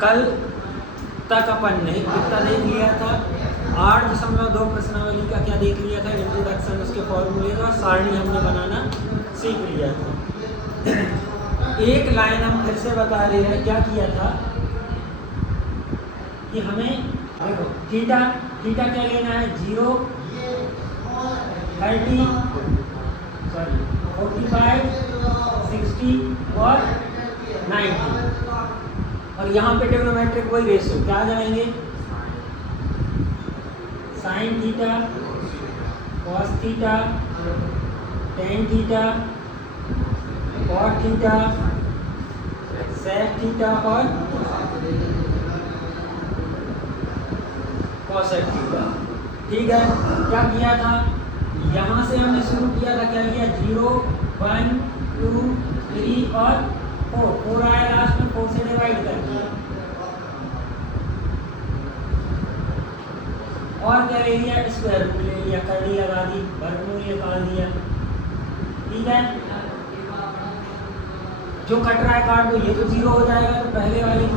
कल तक अपन ने कितना देख लिया था, 8.2 प्रश्नावली का क्या देख लिया था, इंट्रोडक्शन, उसके फॉर्मूले और सारणी हमने बनाना सीख लिया था। एक लाइन हम फिर से बता रहे हैं, क्या किया था कि हमें देखो थीटा क्या लेना है, 0, 30, 45, 60 और 90। और यहाँ पे ट्रिग्नोमेट्रिक वही रेशियो क्या आ जाएंगे, sine theta, cos theta, tan theta, cot theta, sec theta और कॉसेक थीटा। ठीक है, क्या किया था, यहाँ से हमने शुरू किया था, क्या किया, 0, 1, 2, 3 और 4 आया लास्ट में, 4 से डिवाइड कर दिया और क्या ले लिया, स्क्वायर रूट ले लिया, करनी लगा दी, वर्गमूल निकाल दिया। ठीक है, जो कट रहा है काट दो, ये तो 0 हो जाएगा, तो पहले वाले की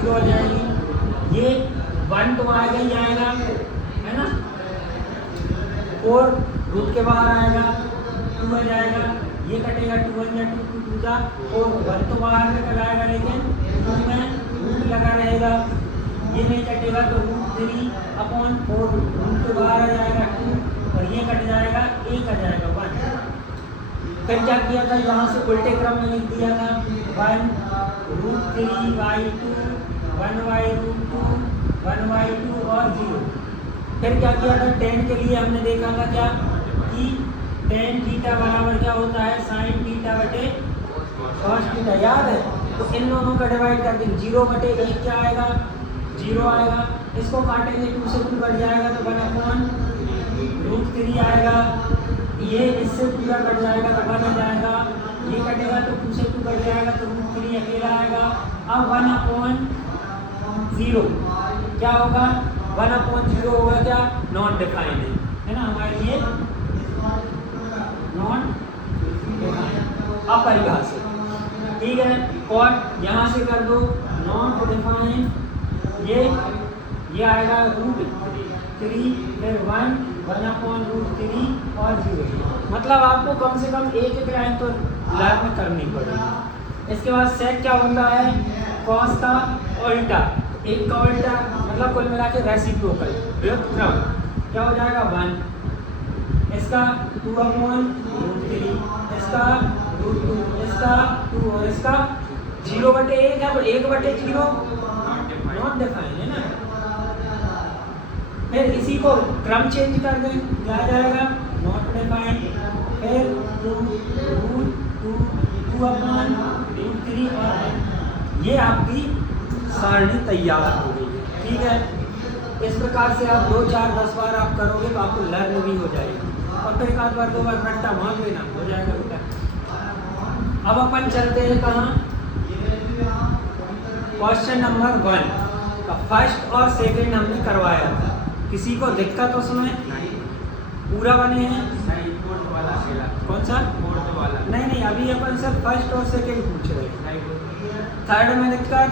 0 हो जाएगी, ये 1 तो आएगा ही आएगा, है ना, 4 रूट के बाहर आएगा, 2 आ जाएगा, ये कटेगा, 2 1 या 2 2 2 जा, और 1 तो बाहर निकल आएगा, लेकिन 2 में रूट लगा रहेगा, ये नहीं कटेगा, तो √3/4 रूट के बाहर आ जाएगा 2 और ये कट जाएगा, 1 आ जाएगा 1। फिर क्या किया था, यहाँ से उल्टे क्रम में लिख दिया था, 1 √3/2, 1/√2, 1/2 और 0। फिर क्या किया था, tan के लिए हमने देखा था क्या कि tan थीटा बराबर क्या होता है, sin थीटा बटे cos थीटा, याद है। तो इन दोनों का डिवाइड कर देंगे, 0/1 क्या आएगा, 0 आएगा, इसको काटेंगे, 2 से 2 कट जाएगा तो 1/√3 आएगा, ये इससे पूरा कट जाएगा तो 1 आ जाएगा, ये कटेगा तो 2 से 2 कट जाएगा तो √3 अकेला आएगा। अब 1/0 क्या होगा, 1/0 होगा क्या, नॉट डिफाइंड है ना हमारे लिए, नॉट डिफाइंड, अपरिभाषित। ठीक है, और यहाँ से कर दो नॉट डिफाइंड, ये आएगा √3, फिर 1/√3 और 0। मतलब आपको कम से कम एक लाइन तो लर्न करनी पड़ेगी। इसके बाद सेक क्या होता है, कॉस का उल्टा, एक का उल्टा, मतलब कुल मिला के रेसिप्रोकल, व्युत्क्रम, क्या हो जाएगा 1, इसका 2/√3, इसका √2, इसका 2 और इसका 0/1 है, 1/0 नॉट डिफाइंड है ना। फिर इसी को क्रम चेंज कर दें, क्या जाएगा, नॉट डिफाइंड, फिर 2/√3 और 1। ये आपकी सारणी तैयार हो गई। ठीक है, इस प्रकार से आप 2 4 10 बार आप करोगे तो आपको लर्न भी हो जाएगी, और फिर 1 बार 2 बार रट्टा मार लेना, हो जाएगा बेटा। अब अपन चलते हैं कहाँ, क्वेश्चन नंबर 1 का फर्स्ट और सेकंड हमने करवाया था। किसी को दिक्कत उसमें पूरा बने हैं, कौन सा, नहीं, अभी अपन सिर्फ फर्स्ट और सेकंड पूछ रहे हैं। थर्ड में दिक्कत,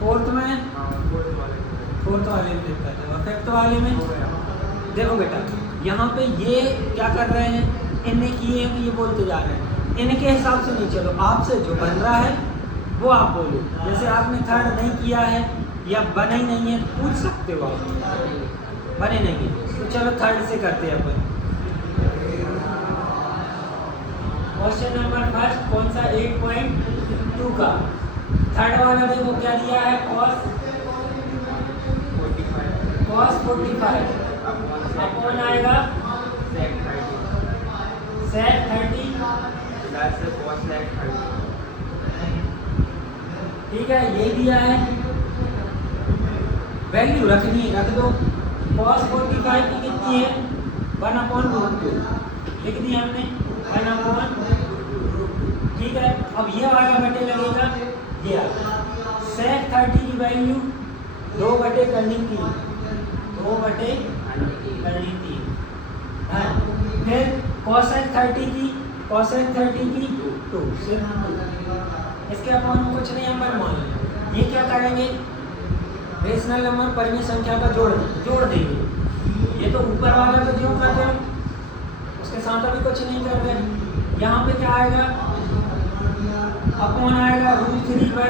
फोर्थ वाले में दिक्कत है, और फिफ्थ वाले में देखो बेटा, यहाँ पे ये क्या कर रहे हैं, इनने किए हैं तो ये बोलते जा रहे हैं, इनके हिसाब से नहीं चलो, आपसे जो बन रहा है वो आप बोलो। जैसे आपने थर्ड नहीं किया है या बना ही नहीं है, पूछ सकते हो आप, बने नहीं है तो चलो थर्ड से करते हैं अपन। क्वेश्चन नंबर फर्स्ट कौन सा, 8.2 का थर्ड वाला देखो क्या दिया है, cos 45 अपॉन आएगा sec 30 ठीक है, ये दिया है, वैल्यू रखनी है, रख दो। cos 45 की कितनी है, 1/√2 लिख दिया हमने, 1/√2। ठीक है, अब ये वाला बटे लगेगा, ये sec 30 की वैल्यू 2/3 हाँ, फिर cosec 30 की 2 सिर्फ 2, इसके अपॉन में कुछ नहीं, हम मान लें ये क्या करेंगे, रेशनल नंबर परिमेय संख्या का जोड़ देंगे। ये तो ऊपर वाला तो जो कर रहे हैं उसके साथ अभी कुछ नहीं कर रहे। यहाँ पे क्या आएगा, अपॉन आएगा √3 पर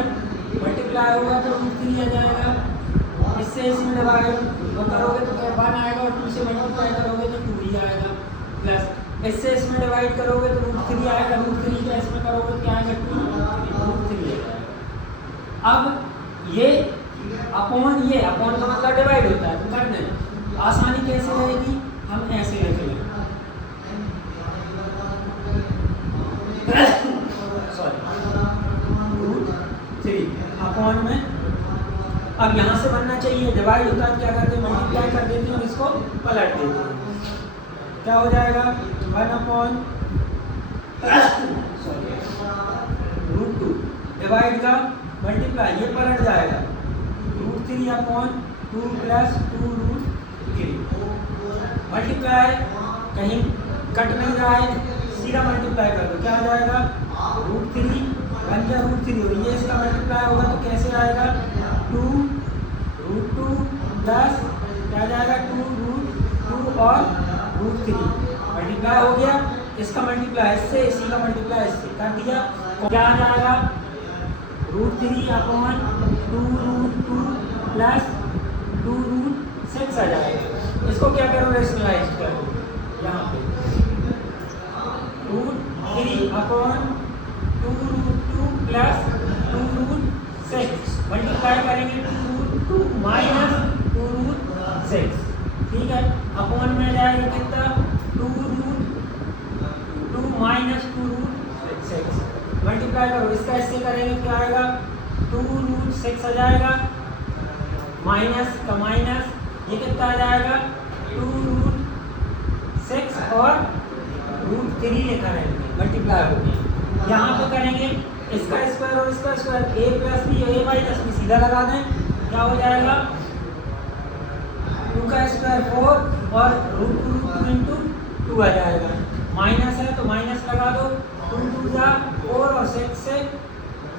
मल्टीप्लाई होगा तो √3 आ जाएगा। इससे इसमें डिवाइड करोगे तो क्या 1 आएगा और 2 से मल्टीप्लाई करोगे तो 2 ही आएगा, प्लस इससे इसमें डिवाइड करोगे तो √3 आएगा, √3 का इसमें करोगे तो क्या आएगा 2 √3 आएगा। अब ये अपॉन का मतलब डिवाइड होता है, तो करना है आसानी कैसे रहेगी, हम ऐसे लिख लेंगे √3 अपॉन में। अब यहाँ से बनना चाहिए डिवाइड होता है, क्या करते हैं मल्टीप्लाई कर देते हैं और इसको पलट देते हैं, क्या हो जाएगा 1 अपॉन √2 डिवाइड का मल्टीप्लाई, ये पलट जाएगा √3 अपॉन 2 प्लस 2 √3 मल्टीप्लाई, कहीं कट नहीं रहा है, सीधा मल्टीप्लाई कर दो, क्या आ जाएगा √3 बन गया √3 और ये इसका मल्टीप्लाई होगा तो कैसे आएगा 2 √2 प्लस क्या जाएगा 2 √2 और √3 मल्टीप्लाई हो गया, इसका मल्टीप्लाई इससे, इसी का मल्टीप्लाई इससे कर दिया, क्या आ जाएगा √3 अपॉन 2 √2 प्लस 2 √6 आ जाएगा। इसको क्या करो रेशनलाइज करो, यहाँ पे √3 अपॉन 2 √2 प्लस 2 √6 मल्टीप्लाई करेंगे 2 √2 माइनस 2 √6, ठीक है, अपॉन में जाएगा कितना 2 √2 माइनस 2 √6 मल्टीप्लाई करो, इसका इससे करेंगे क्या आएगा 2 √6 आ जाएगा, माइनस का माइनस, ये कितना आ जाएगा 2 √6 और √3 लिखा रहेंगे मल्टीप्लाई हो गया। यहाँ पे करेंगे इसका स्क्वायर और इसका square, a plus B a minus B सीधा लगा दें, क्या हो जाएगा 2 का स्क्वायर 4 और √2 इंटू 2 आ जाएगा, माइनस है तो माइनस लगा दो, 2 2 जा 4 और 6 से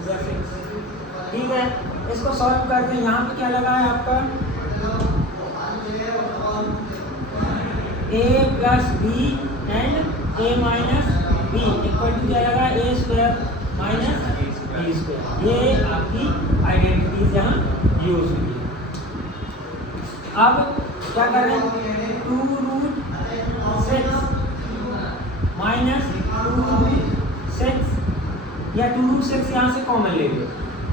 6, ठीक है, इसको सॉल्व करते हैं। यहाँ पे क्या लगा है आपका a plus B and a minus B equal to क्या लगा a square minus B square, ये आपकी आइडेंटिटीज यहाँ यूज हुई है। अब क्या करें 2 √6 माइनस 2 √6 या 2 √6 यहाँ से कॉमन ले लो,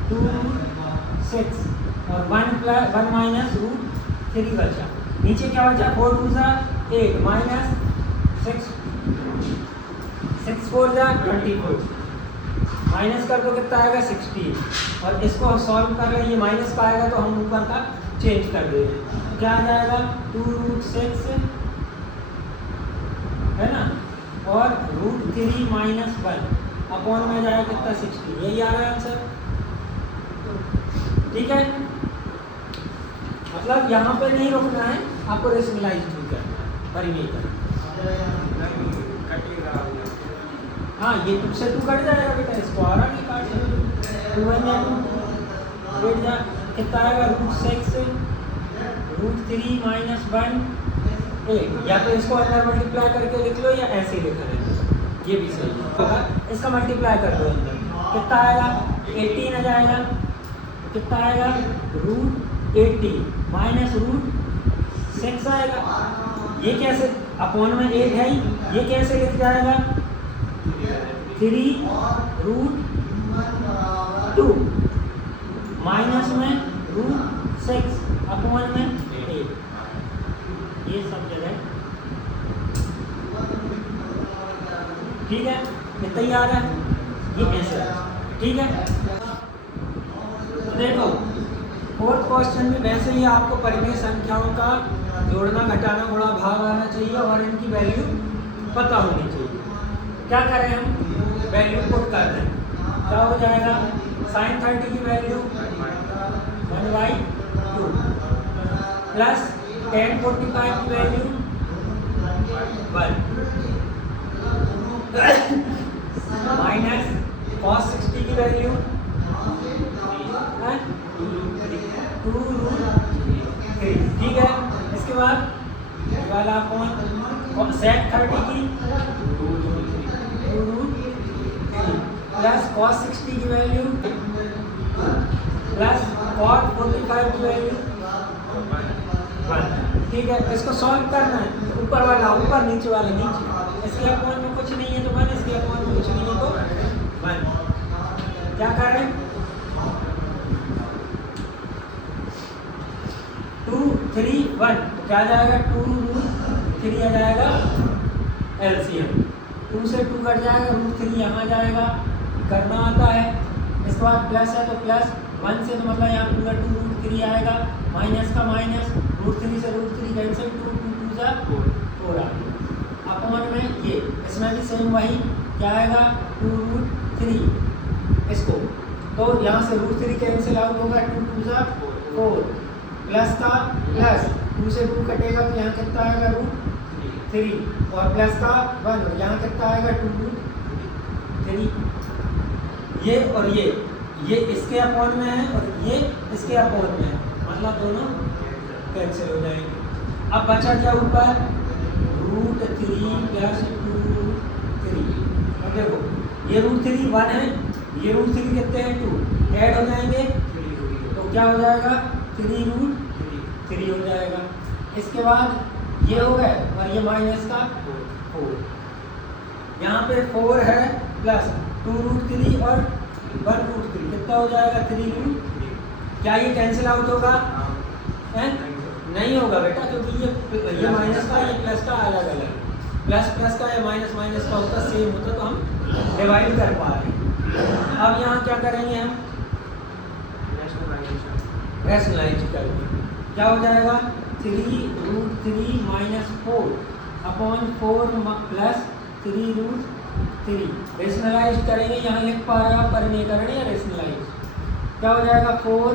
2 √6 और 1 माइनस √3 बचा, नीचे क्या बचा 4 2 8 माइनस 6 4 24 माइनस कर दो कितना आएगा 16 और इसको सॉल्व कर रहे हैं, ये माइनस का आएगा तो हम ऊपर का चेंज कर दे रहे हैं, क्या आ जाएगा 2 √6 है ना और √3 माइनस 1 अपॉन में जाएगा कितना 16, यही आ रहा है आंसर, ठीक है। मतलब यहाँ पे नहीं रुकना है, आपको रेशनलाइज भी करना है, परिमेय करना, हाँ ये 2 से 2 कट जाएगा बेटा, इसको आ रहा नहीं काट 2 बैठ जा, कितना आएगा √6 √3 माइनस 1 8, या तो इसको अंदर मल्टीप्लाई करके लिख लो या ऐसे लिख रहे, ये भी सही होगा, इसका मल्टीप्लाई कर दो अंदर, कितना आएगा 18 आ जाएगा, कितना आएगा √18 माइनस √6 आएगा, ये कैसे अपॉन में 8 है, ये कैसे लिख जाएगा 3 √2 माइनस में √6 अपॉन में 8, ये सब जगह ठीक है, ये तैयार है, ये ऐसे ठीक है। तो देखो फोर्थ क्वेश्चन में वैसे ही आपको परिमेय संख्याओं का जोड़ना घटाना गुणा भाग आना चाहिए और इनकी वैल्यू पता होनी चाहिए। क्या करें हम, वैल्यू पुट कर दें, क्या हो जाएगा sin 30 की वैल्यू 1/2 प्लस tan 45 की वैल्यू 1 माइनस cos 60 की वैल्यू अपॉन सेक 30 की 2√3 प्लस कॉस 60 की वैल्यू प्लस कॉट 45 की वैल्यू 1। ठीक है, इसको सॉल्व करना है, ऊपर वाला ऊपर नीचे वाला नीचे, इसके अपॉन में कुछ नहीं है तो 1, इसके अपॉन में कुछ नहीं है तो 1। क्या कर रहे हैं 2 3 1 तो क्या आ जाएगा 2√3 आ जाएगा एलसीएम। 2 से 2 कट जाएगा, √3 यहाँ जाएगा, करना आता है। इसके बाद प्लस है तो प्लस 1 से तो मतलब यहाँ पूरा 2√3 आएगा, माइनस का माइनस, √3 से √3 कैंसिल, 2 2 जा 4 आ गया। अपॉन में ये इसमें भी सेम वही क्या आएगा 2√3 इसको, तो यहाँ से √3 कैंसिल आउट होगा, 2 2 जा 4 प्लस का प्लस 2 से 2 कटेगा तो यहाँ कितना आएगा √3 और प्लस का 1 यहाँ कितना आएगा 2√3। ये और ये इसके अपॉन में है और ये इसके अपॉन में है, मतलब दोनों कैंसिल हो जाएंगे। अब बचा क्या ऊपर √3 प्लस 2√3। अब देखो ये √3 1 है, ये √3 कितने हैं 2, ऐड हो जाएंगे तो क्या हो जाएगा 3√3 हो जाएगा। इसके बाद ये हो गए और ये माइनस का 4, यहाँ पे 4 है प्लस 2√3 और 1√3 कितना हो जाएगा 3√3। क्या ये कैंसिल आउट होगा हैं? नहीं होगा बेटा, क्योंकि ये माइनस का ये प्लस का अलग अलग, प्लस प्लस का या माइनस माइनस का होता सेम होता तो हम डिवाइड कर पा रहे हैं। अब यहाँ क्या करेंगे हम रैशनलाइज करेंगे, क्या हो जाएगा 3√3 माइनस 4 अपॉन 4 प्लस 3√3। रेशनलाइज करेंगे, यहाँ लिख पा रहे हैं परिमेयकरण या रेशनलाइज, क्या हो जाएगा 4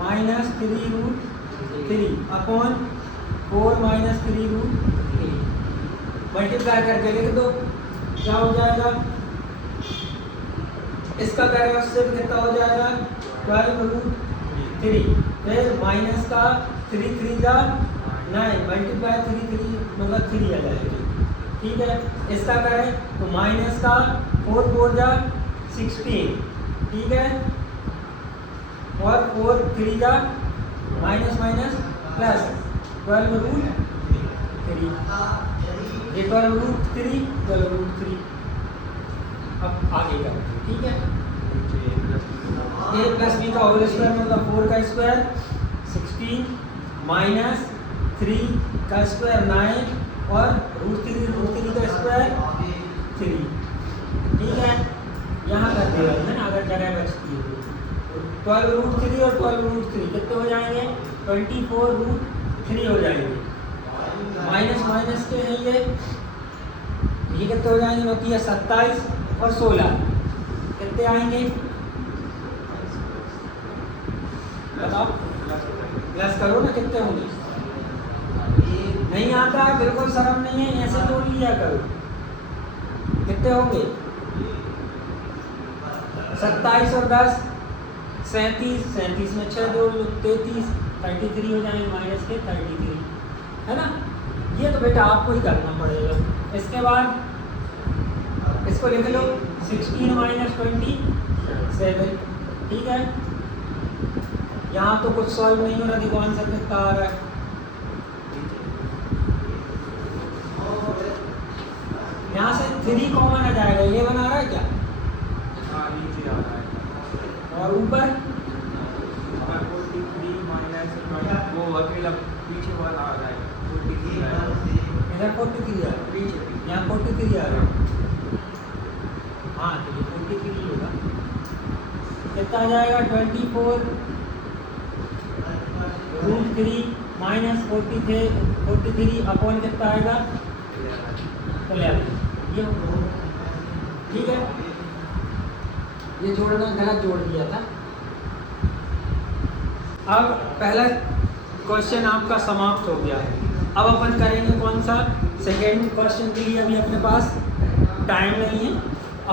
माइनस 3√3 अपॉन 4 माइनस 3√3 मल्टीप्लाई करके लिख दो, क्या हो जाएगा इसका करें उससे कितना हो जाएगा 12√3, फिर माइनस का 3 3 जा 9 मल्टीप्लाई 3 3 मतलब 3 आ जाएगी। ठीक है, इसका करें तो माइनस का 4 4 जा 16, ठीक है, और 4 3 जा माइनस माइनस प्लस 12√3, ये 12√3। अब आगे का ठीक है, a प्लस बी का होल स्क्वायर मतलब 4 का स्क्वायर 16 माइनस 3 का स्क्वायर 9 और √3 का स्क्वायर 3। ठीक है, यहाँ कर देगा है ना, अगर जगह बचती है तो 12√3 और 12√3 कितने हो जाएंगे 24√3 हो जाएंगे। माइनस माइनस के हैं ये कितने हो जाएंगे होती है 27 और 16 कितने आएंगे बताओ, प्लस करो ना कितने होंगे। नहीं आता है बिल्कुल शर्म नहीं है, ऐसे जोड़ लिया करो। कितने होंगे 27 और 10 37, 37 में 6 जोड़ लो 33, 33 हो जाएंगे माइनस के 33 है ना। ये तो बेटा आपको ही करना पड़ेगा। इसके बाद इसको लिख लो 16 माइनस 27। ठीक है, यहाँ तो कुछ सॉल्व नहीं हो रहा, देखो आंसर कितना आ रहा है। यहाँ से 3 कॉमन आ जाएगा, ये बना रहा है क्या और ऊपर 43 माइनस वो अकेला पीछे वाला आ जाएगा, इधर 43 आ रहा है, यहाँ 43 आ रहा है। हाँ तो ये 43 होगा, कितना आ जाएगा 24√3 माइनस 43 अपॉन कितना आएगा 11। ये ठीक है, ये जोड़ना गलत जोड़ दिया था। अब पहला क्वेश्चन आपका समाप्त हो गया है। अब अपन करेंगे कौन सा सेकेंड क्वेश्चन के लिए अभी अपने पास टाइम नहीं है।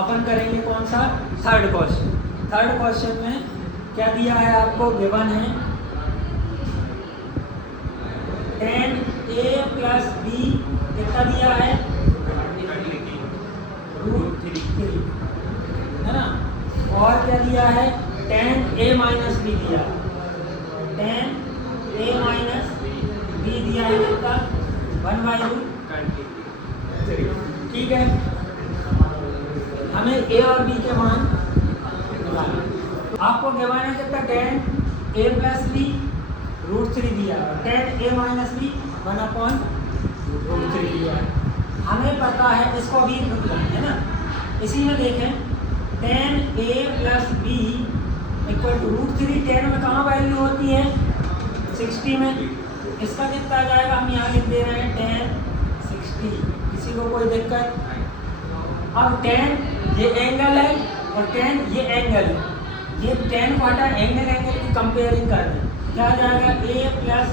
अपन करेंगे कौन सा थर्ड क्वेश्चन। थर्ड क्वेश्चन में क्या दिया है आपको, गिवन है tan a प्लस b कितना दिया है √3 है ना, और क्या दिया है tan a माइनस b दिया है, tan a माइनस b दिया है कितना 1/√। ठीक है, हमें a और b के मान निकालना। आपको गिवन है कितना tan a प्लस b √3 दिया है, tan a माइनस b 1/√3 दिया है। हमें पता है इसको अभी निकालना है ना, इसी में देखें tan a plus b equal to √3। tan में कहाँ वैल्यू होती है 60 में, इसका कितना आ जाएगा, हम यहाँ लिख दे रहे हैं tan 60। किसी को कोई दिक्कत? अब tan ये एंगल है और tan ये एंगल है, ये tan को हटा एंगल की कंपेयरिंग कर दें, क्या आ जाएगा a plus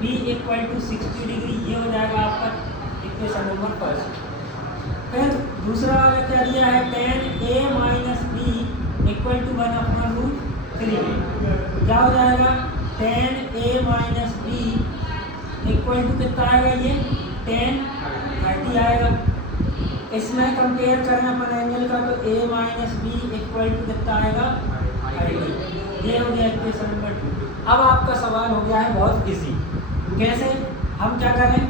b equal to 60 degree. ये हो जाएगा आपका इक्वेशन नंबर फर्स्ट। फिर दूसरा वाला क्या दिया है tan a minus b equal to 1/√3। क्या हो जाएगा tan a minus b equal to कितना आएगा, ये tan 30 आएगा। इसमें कंपेयर करना अपन एंगल का, तो a minus b equal to कितना आएगा 30। ये हो गया इक्वेशन नंबर 2। अब आपका सवाल हो गया है बहुत इजी, कैसे हम क्या करें,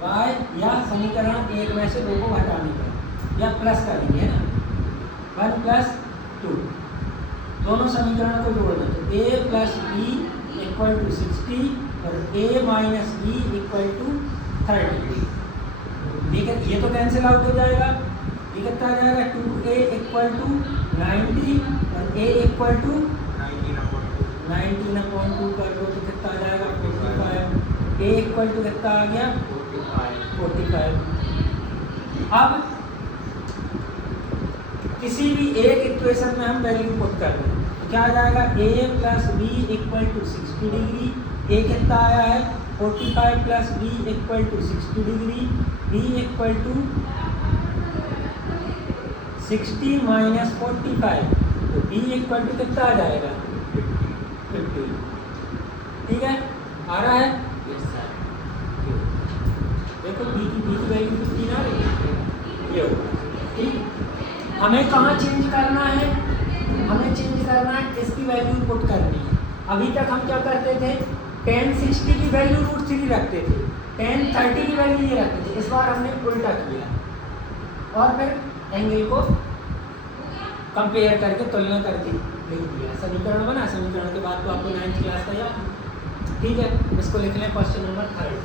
y या समीकरण एक में से 2 को घटाने का या प्लस करेंगे है ना, 1 + 2 दोनों समीकरण को जोड़ना, तो a plus b equal to 60 और a minus b equal to 30। ठीक है, ये तो कैंसिल आउट हो जाएगा, ये कितना आ जाएगा 2a इक्वल टू 90 और a इक्वल टू 19/2 कर दो तो कितना आ जाएगा 45। a इक्वल टू कितना आ गया 45। अब किसी भी एक इक्वेशन में हम वैल्यू पुट कर दें, क्या आ जाएगा a plus b equal to 60 degree. a कितना आया है 45 plus b equal to 60 degree, b equal to 60 minus 45, तो b इक्वल टू कितना आ जाएगा 50। ठीक है, आ रहा है, देखो b की वैल्यू कितनी आ रही है, ये होगा। ठीक, हमें कहाँ चेंज करना है, हमें चेंज करना है इसकी वैल्यू पुट करनी है। अभी तक हम क्या करते थे, tan 60 की वैल्यू √3 रखते थे, tan 30 की वैल्यू ये रखते थे। इस बार हमने उल्टा किया और फिर एंगल को कंपेयर करके तुलना करके लिख दिया, समीकरण बना। समीकरण के बाद तो आपको 9th क्लास का याद। ठीक है, इसको लिख लें क्वेश्चन नंबर 3।